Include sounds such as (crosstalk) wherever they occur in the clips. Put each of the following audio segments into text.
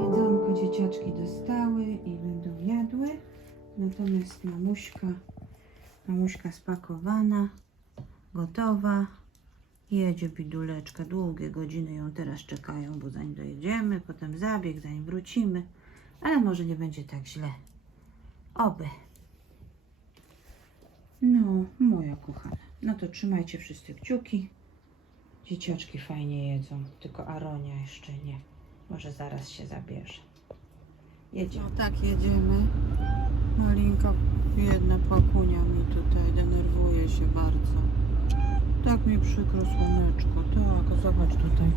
Jedzonko dzieciaczki dostały i będą jadły. Natomiast mamuśka, mamuśka spakowana, gotowa. Jedzie biduleczka, długie godziny ją teraz czekają, bo zanim dojedziemy, potem zabieg, zanim wrócimy. Ale może nie będzie tak źle. Oby. No, moja kochana. No to trzymajcie wszyscy kciuki. Dzieciaczki fajnie jedzą, tylko Aronia jeszcze nie. Może zaraz się zabierze. Jedziemy. No tak, jedziemy. Malinka jedna płakunia mi tutaj denerwuje się bardzo. Tak mi przykro słoneczko, tak, zobacz tutaj.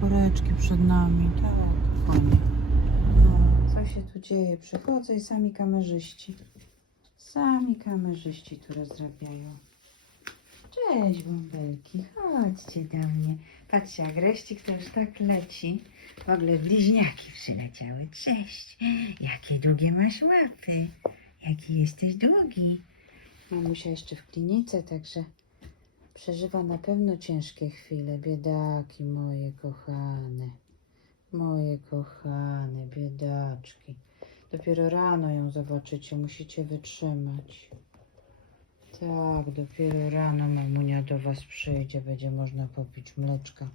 Koreczki przed nami, tak, kochanie. No, co się tu dzieje? Przychodzą i sami kamerzyści. Sami kamerzyści tu rozrabiają. Cześć, bąbelki, chodźcie do mnie. Patrzcie, a Greścik to już tak leci. W ogóle bliźniaki przyleciały. Cześć, jakie długie masz łapy. Jaki jesteś długi. Mamusia jeszcze w klinice, także przeżywa na pewno ciężkie chwile. Biedaki moje kochane. Moje kochane, biedaczki. Dopiero rano ją zobaczycie, musicie wytrzymać. Tak, dopiero rano mamunia do was przyjdzie, będzie można popić mleczka.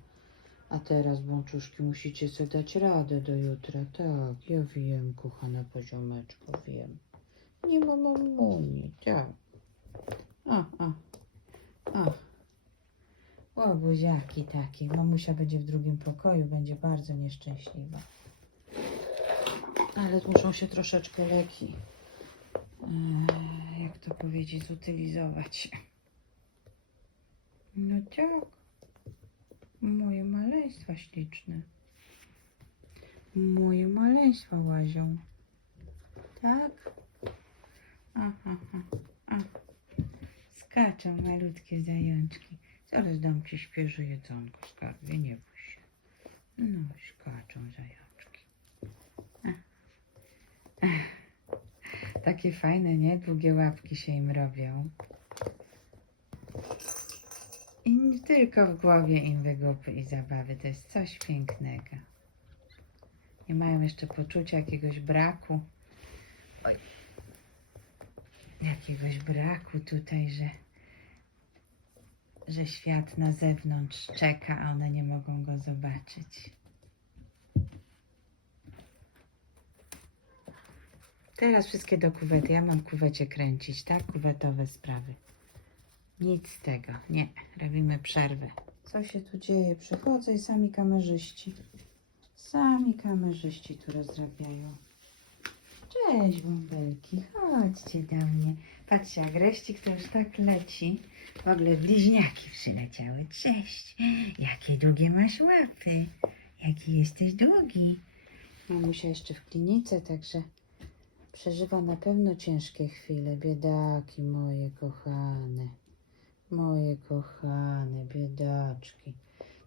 A teraz, bączuszki, musicie sobie dać radę do jutra. Tak, ja wiem, kochana poziomeczko, wiem. Nie ma mamuni, tak. A, a, a. O, buziaki takie. Mamusia będzie w drugim pokoju, będzie bardzo nieszczęśliwa. Ale muszą się troszeczkę leki, jak to powiedzieć, zutylizować. No tak. Moje maleństwa śliczne. Moje maleństwa łazią. Tak? Aha, aha, a. Skaczą malutkie zajączki. Zaraz dam ci świeże jedzonko, skarbie, nie bój się. No, skaczą zajączki. Ach. Takie fajne, nie? Długie łapki się im robią. I nie tylko w głowie im wygłupy i zabawy. To jest coś pięknego. Nie mają jeszcze poczucia jakiegoś braku. Oj. Jakiegoś braku tutaj, że, że świat na zewnątrz czeka, a one nie mogą go zobaczyć. Teraz wszystkie do kuwety. Ja mam kuwecie kręcić, tak? Kuwetowe sprawy. Nic z tego. Nie. Robimy przerwę. Co się tu dzieje? Przychodzą i sami kamerzyści. Sami kamerzyści tu rozrabiają. Cześć, bąbelki. Chodźcie do mnie. Patrzcie, a Greścik to już tak leci. W ogóle bliźniaki przyleciały. Cześć. Jakie długie masz łapy. Jaki jesteś długi. Mamusia jeszcze w klinice, także przeżywa na pewno ciężkie chwile. Biedaki moje kochane. Moje kochane, biedaczki.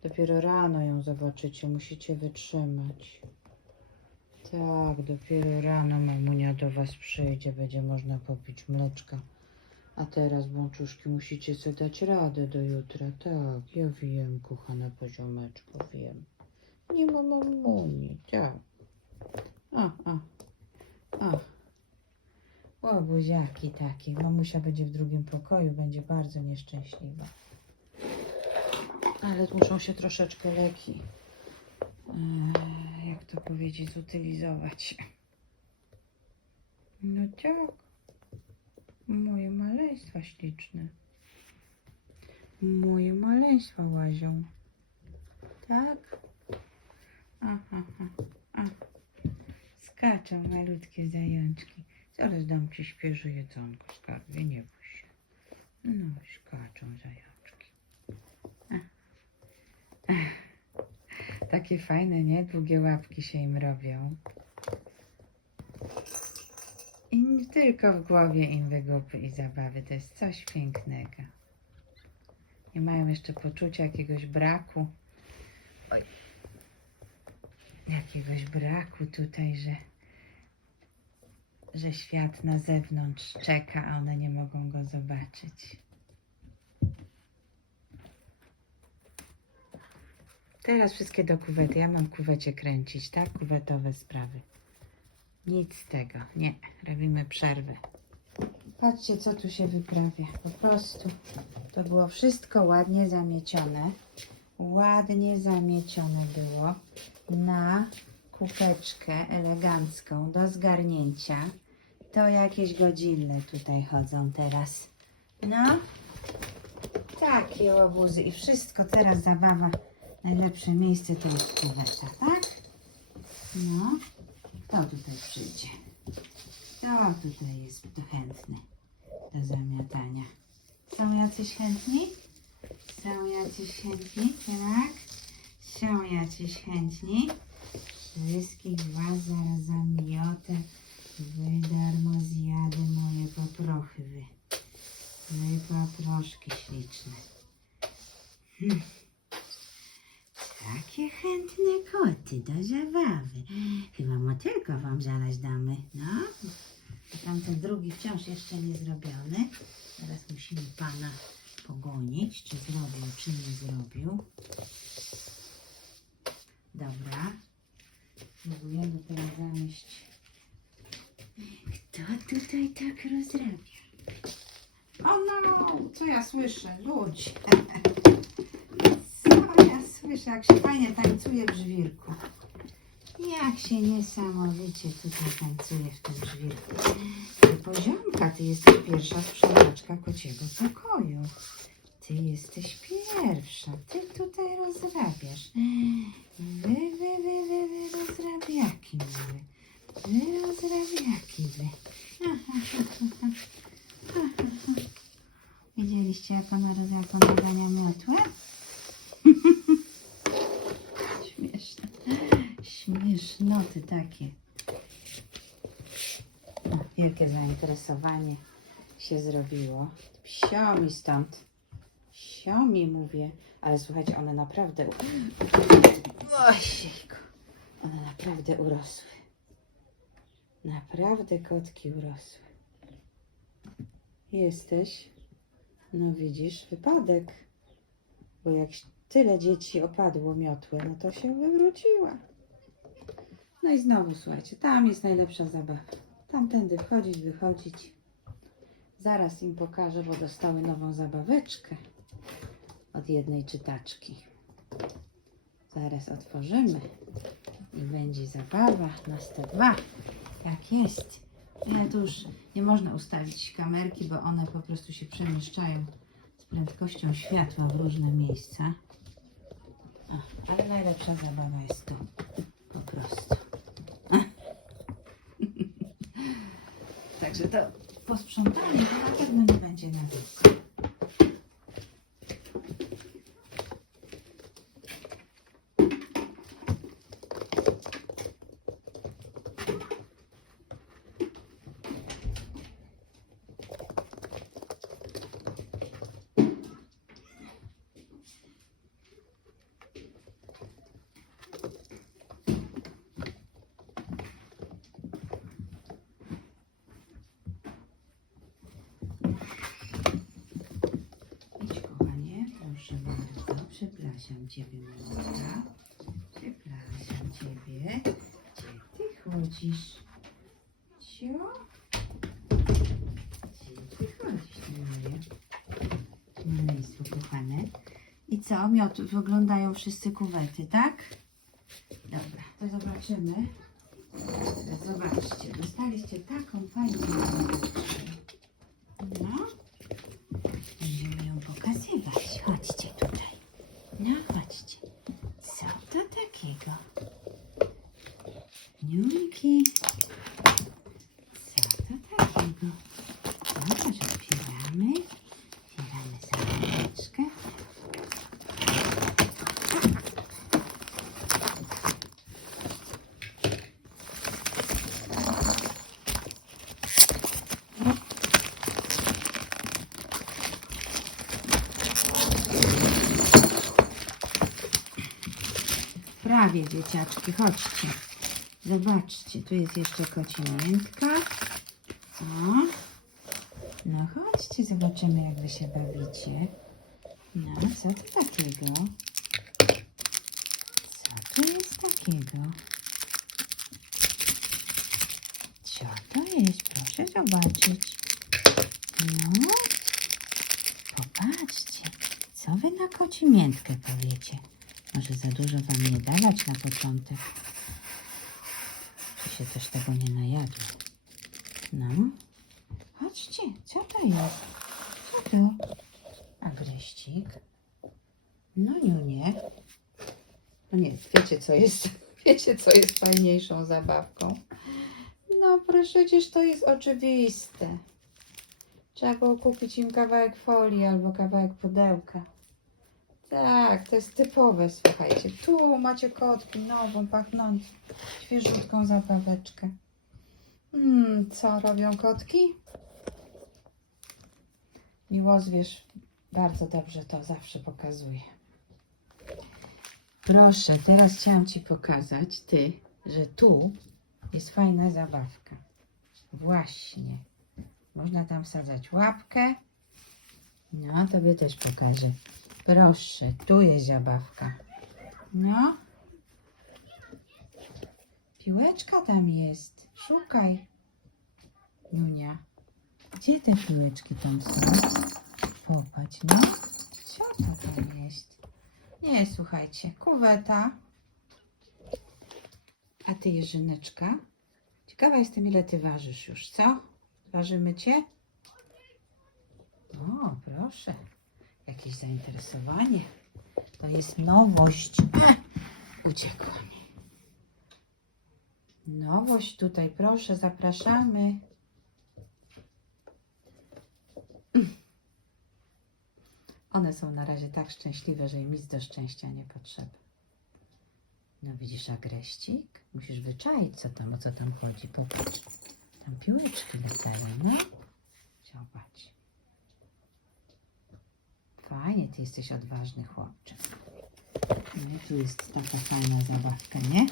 Dopiero rano ją zobaczycie, musicie wytrzymać. Tak, dopiero rano mamunia do was przyjdzie, będzie można popić mleczka. A teraz, bączuszki, musicie sobie dać radę do jutra. Tak, ja wiem, kochana poziomeczko, wiem. Nie ma mamuni, tak. A, a, a. O, buziaki takie. Mamusia będzie w drugim pokoju, będzie bardzo nieszczęśliwa. Ale muszą się troszeczkę leki, e, jak to powiedzieć, zutylizować. No tak. Moje maleństwa śliczne. Moje maleństwa łazią. Tak? Aha, aha, a. Skaczą malutkie zajączki. Zaraz dam ci świeże jedzonko, skarbie, nie bój się. No, skaczą zajączki. Ach. Ach. Takie fajne, nie? Długie łapki się im robią. I nie tylko w głowie im wygłupy i zabawy. To jest coś pięknego. Nie mają jeszcze poczucia jakiegoś braku. Oj. Jakiegoś braku tutaj, że że świat na zewnątrz czeka, a one nie mogą go zobaczyć. Teraz wszystkie do kuwety. Ja mam kuwecie kręcić, tak? Kuwetowe sprawy. Nic z tego. Nie. Robimy przerwę. Patrzcie, co tu się wyprawia. Po prostu to było wszystko ładnie zamiecione. Ładnie zamiecione było na kupeczkę elegancką do zgarnięcia. To jakieś godzinne tutaj chodzą teraz. No, takie łobuzy i wszystko teraz zabawa. Najlepsze miejsce to jest kuweta, tak? No, to tutaj przyjdzie. To tutaj jest chętny do zamiatania. Są jacyś chętni? Są jacyś chętni, tak? Są jacyś chętni. Wszystkich was zaraz zamiotę. Wy darmo zjadę moje paprochy, wy. Wy paproszki śliczne. Hm. Takie chętne koty do zabawy. Chyba motylko wam zaraz damy, no. Tamten drugi wciąż jeszcze nie zrobiony. Teraz musimy pana pogonić, czy zrobił, czy nie zrobił. Dobra. Próbujemy teraz zamieść. Kto tutaj tak rozrabia? O no, co ja słyszę? Ludzi. (laughs) Co ja słyszę, jak się fajnie tańcuje w żwirku. Jak się niesamowicie tutaj tańcuje w tym żwirku. Ty poziomka, ty jesteś pierwsza sprzątaczka kociego pokoju. Ty jesteś pierwsza. Ty tutaj rozrabiasz. Wy, wy, wy, wy, wy rozrabiaki wy. Wy rozrabiaki wy. Widzieliście jak ona, roz- jak ona gania miotłę? Śmieszne. Śmiesznoty takie. O, wielkie zainteresowanie się zrobiło. Psio mi stąd. Psio mi mówię. Ale słuchajcie, one naprawdę... Ojejku. One naprawdę urosły. Naprawdę kotki urosły. Jesteś? No widzisz, wypadek. Bo jak tyle dzieci opadło miotłę, no to się wywróciła. No i znowu słuchajcie, tam jest najlepsza zabawa. Tamtędy wchodzić, wychodzić. Zaraz im pokażę, bo dostały nową zabaweczkę od jednej czytaczki. Zaraz otworzymy i będzie zabawa na 102. Jak jest. Ale tu już nie można ustawić kamerki, bo one po prostu się przemieszczają z prędkością światła w różne miejsca. Ale najlepsza zabawa jest tu. Po prostu. (laughs) Także to posprzątanie to na pewno nie będzie na długo. Idź, kochanie, proszę bardzo. Przepraszam Ciebie, Małka. Przepraszam Ciebie. Gdzie Ty chodzisz? Cio? Gdzie Ty chodzisz, moje? Maleństwo kochane. I co? Miot wyglądają wszyscy kuwety, tak? Dobra, to zobaczymy. Zobaczcie, dostaliście taką fajną zabaweczkę. No. Będziemy ją pokazywać. Chodźcie tutaj. No chodźcie. Co to takiego? Niunki. Co to takiego? Zobacz, otwieramy. Otwieramy zabaweczkę. Prawie dzieciaczki, chodźcie. Zobaczcie, tu jest jeszcze kociniętka. O. No chodźcie, zobaczymy jak wy się bawicie. No, co to takiego? to jest takiego? Co to jest? Proszę zobaczyć. No, popatrzcie. Co wy na koci miętkę powiecie? Może za dużo wam nie dawać na początek? Czy się też tego nie najadło? No. Chodźcie, co to jest? Co to? Agreścik. No nie. No nie, wiecie co jest, (laughs) wiecie co jest fajniejszą zabawką? No przecież to jest oczywiste. Trzeba było kupić im kawałek folii albo kawałek pudełka. Tak, to jest typowe, słuchajcie. Tu macie kotki, nową, pachnącą, świeżutką zabaweczkę. Hmm, co robią kotki? Miłozwierz bardzo dobrze to zawsze pokazuje. Proszę, teraz chciałam Ci pokazać, Ty, że tu jest fajna zabawka. Właśnie. Można tam wsadzać łapkę. No, Tobie też pokażę. Proszę, tu jest zabawka. No. Piłeczka tam jest. Szukaj. Junia. Gdzie te piłeczki tam są? Popatrz, no. Co to tam jest? Nie, słuchajcie, kuweta. A ty, Jerzyneczka? Ciekawa jestem, ile ty ważysz już, co? Ważymy cię? O, proszę. Jakieś zainteresowanie. To jest nowość. (clears throat) Uciekła mi. Nowość tutaj, proszę, zapraszamy. (clears throat) One są na razie tak szczęśliwe, że im nic do szczęścia nie potrzeba. No widzisz agreścik? Musisz wyczaić, co tam, o co tam chodzi. Popatrz. Tam piłeczki latają, no. Zobacz. Fajnie, ty jesteś odważny chłopczyk. No tu jest taka fajna zabawka, nie?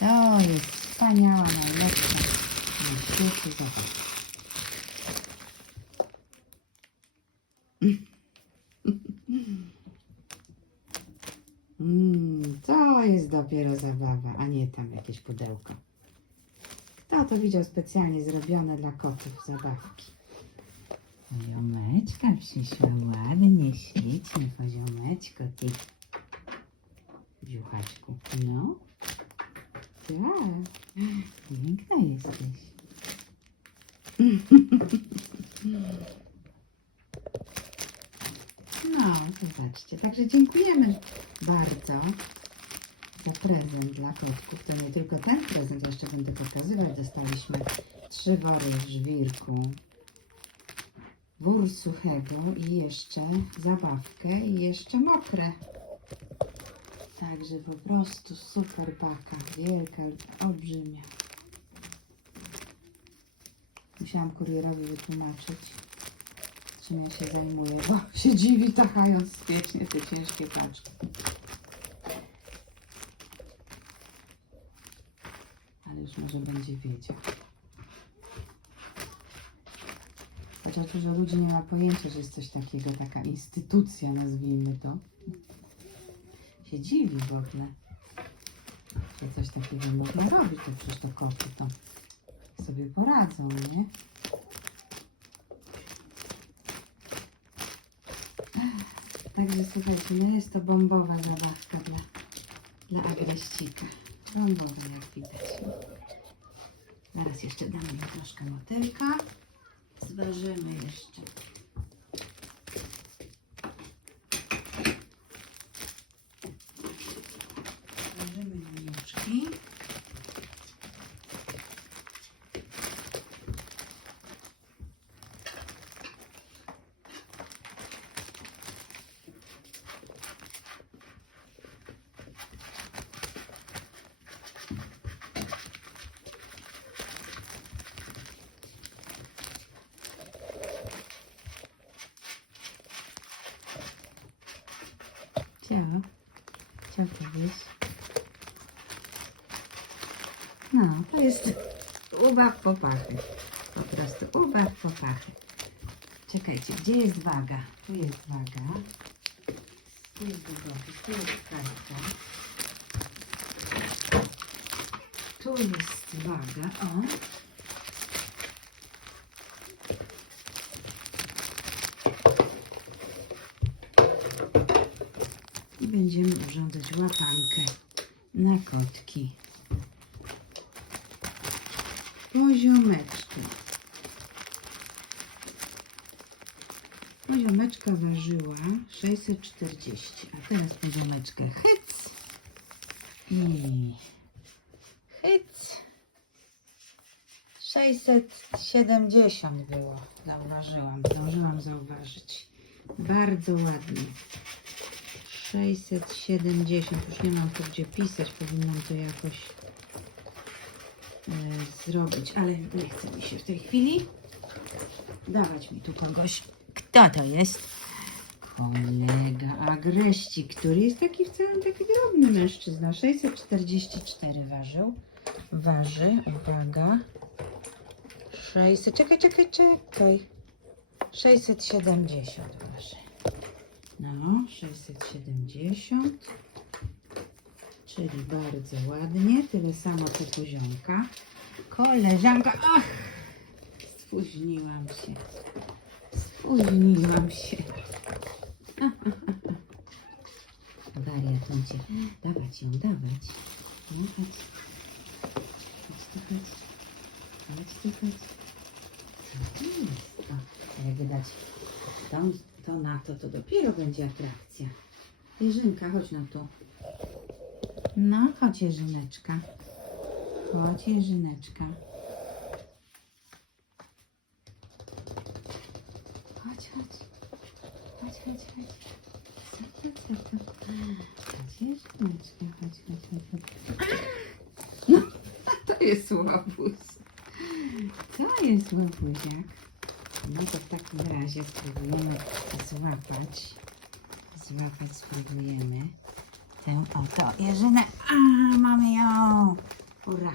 To jest wspaniała, najlepsza na świecie zabawka. Mm, to jest dopiero zabawa, a nie tam jakieś pudełko. Kto to widział specjalnie zrobione dla kotów zabawki? Poziomeczka przyszła ładnie, ślicznie, poziomeczko, ty. Dziuchaczku. No. Tak. Piękna jesteś. No, zobaczcie. Także dziękujemy bardzo za prezent dla kotków. To nie tylko ten prezent, jeszcze będę pokazywać. Dostaliśmy trzy wory żwirku, wór suchego i jeszcze zabawkę i jeszcze mokre. Także po prostu super paka. Wielka, olbrzymia. Musiałam kurierowi wytłumaczyć, czym ja się zajmuję, bo (laughs) się dziwi tachając wiecznie te ciężkie paczki. Ale już może będzie wiedział. Chociaż dużo ludzi nie ma pojęcia, że jest coś takiego, taka instytucja, nazwijmy to. Się dziwi w ogóle, że coś takiego można robić, to przecież to koty to sobie poradzą, no nie? Także słuchajcie, no jest to bombowa zabawka dla, dla agreścika. Bombowa jak widać. Zaraz jeszcze damy troszkę motylka. Zważymy jeszcze. To jest? No, to jest ubaw popachy. Po prostu ubaw popachy. Czekajcie, gdzie jest waga? Tu jest waga. Tu jest długopis, tu jest kartka. tu jest waga. O. I będziemy urządzać łapankę na kotki. Poziomeczkę. Poziomeczka ważyła 640, a teraz poziomeczkę hyc i hyc 670 było, zauważyłam, zdążyłam zauważyć. Bardzo ładnie. 670, już nie mam tu gdzie pisać, powinnam to jakoś e, zrobić, ale nie chce mi się w tej chwili dawać mi tu kogoś. Kto to jest? Kolega Agreści, który jest taki wcale taki drobny mężczyzna. 644 ważył. Waży, uwaga. 600, czekaj, czekaj, czekaj. 670 waży. No, 670. Czyli bardzo ładnie. Tyle samo tu poziomka. Koleżanka, ach! Spóźniłam się. Spóźniłam się. (laughs) Wariatuncie. Dawać ją, dawać. No chodź. Chodź tu, chodź. Chodź tu, chodź. Co jest? To, na to, to dopiero będzie atrakcja. Jerzynka, chodź no tu. No, chodź Jerzyneczka. Chodź Jerzyneczka. Chodź, chodź. Chodź, chodź, chodź. Chodź Jerzyneczka, chodź, chodź, chodź, chodź. No, (laughs) to jest łobuz. To jest łobuziak. No to w takim razie spróbujemy złapać. Złapać spróbujemy tę oto jeżynę. A, mamy ją! Ura!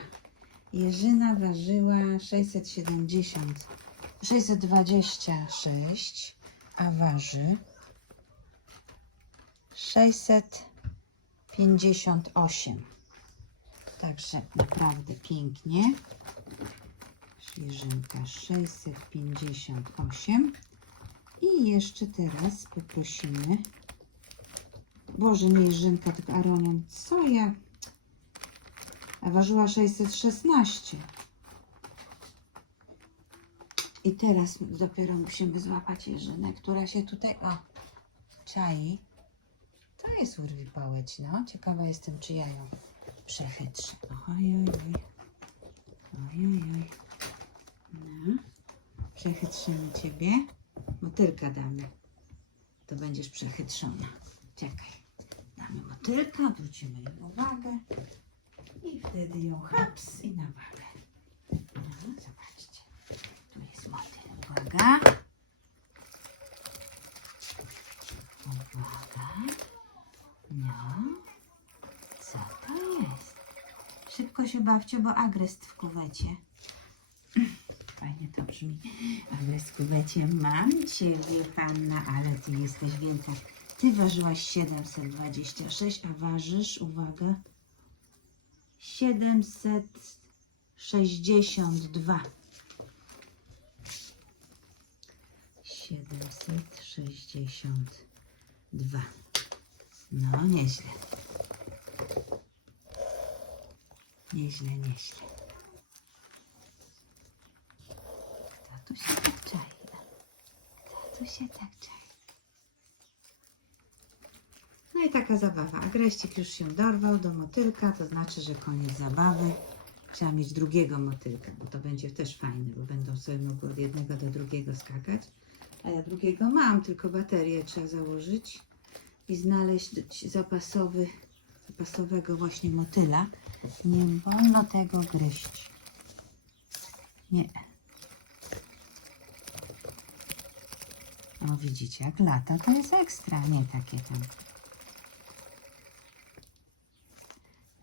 Jeżyna ważyła 670, 626, a waży 658. Także naprawdę pięknie. Świeżynka 658. I jeszcze teraz poprosimy. Boże, nie Jerzynka, tylko Aronią. Co ja? A ważyła 616. I teraz dopiero musimy złapać Jerzynę, która się tutaj, o, czai. To jest urwi pałeć, no. Ciekawa jestem, czy ja ją przechytrzę. Oj, oj, oj. Oj, oj, oj. No. Przechytrzymy ciebie. Motylka damy. To będziesz przechytrzona. Czekaj. Damy motylka, wrócimy jej uwagę. I wtedy ją haps i na wagę. No, zobaczcie. Tu jest motyl. Uwaga. Uwaga. No. Co to jest? Szybko się bawcie, bo agrest w kuwecie. Fajnie to brzmi. W kuwecie. Mam ciebie, Hanna, ale ty jesteś wielka. Ty ważyłaś 726, a ważysz, uwaga, 762. 762. No, nieźle. Nieźle, nieźle. Kto tu się tak czai? Kto tu się tak czai? No i taka zabawa. A Greścik już się dorwał do motylka, to znaczy, że koniec zabawy. Trzeba mieć drugiego motylka, bo to będzie też fajne, bo będą sobie mogły od jednego do drugiego skakać. A ja drugiego mam, tylko baterię trzeba założyć i znaleźć zapasowy, zapasowego właśnie motyla. Nie wolno tego gryźć. Nie. O, widzicie, jak lata, to jest ekstra, nie takie tam.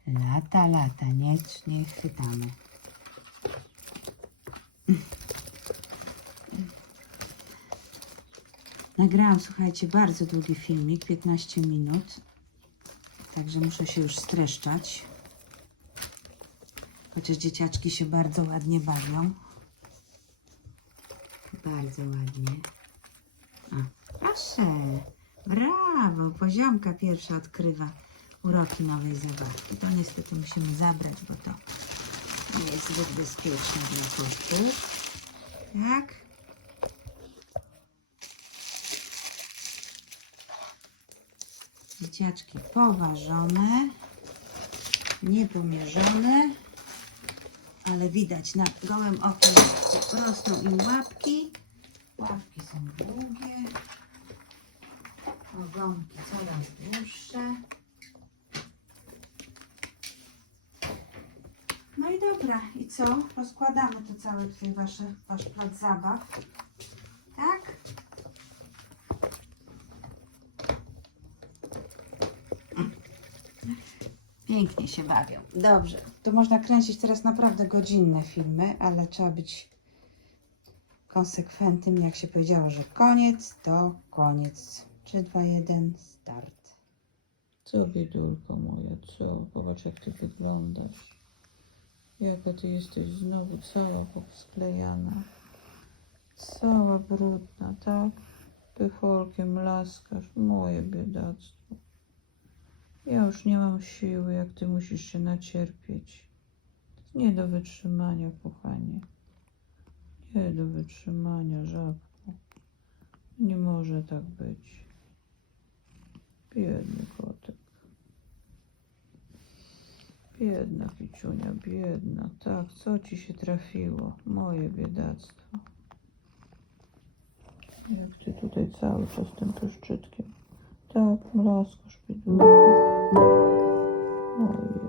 Lata, lata, nie, nie chwytamy. Nagrałam, słuchajcie, bardzo długi filmik, 15 minut. Także muszę się już streszczać. Chociaż dzieciaczki się bardzo ładnie bawią. Bardzo ładnie. Proszę. Brawo. Poziomka pierwsza odkrywa uroki nowej zabawki. To niestety musimy zabrać, bo to nie jest zbyt bezpieczne dla kotów. Tak? Dzieciaczki poważone, niepomierzone, ale widać na gołym okiem rosną im łapki. Łapki są długie, ogonki coraz dłuższe. No i dobra, i co? Rozkładamy to całe tutaj wasze, wasz plac zabaw. Tak? Pięknie się bawią. Dobrze. To można kręcić teraz naprawdę godzinne filmy, ale trzeba być konsekwentnym. Jak się powiedziało, że koniec, to koniec. 3, 2, 1, start. Co biedulko moja, co? Popatrz jak ty wyglądasz. Jaka ty jesteś znowu cała posklejana. Cała brudna, tak? Pycholkiem laskasz, moje biedactwo. Ja już nie mam siły, jak ty musisz się nacierpieć. Nie do wytrzymania, kochanie. Nie do wytrzymania, żabku. Nie może tak być. Biedny kotek. Biedna piciunia, biedna. Tak, co ci się trafiło? Moje biedactwo. Jak ty tutaj cały czas tym pyszczytkiem. Tak, mlasko szpidło. Ojej.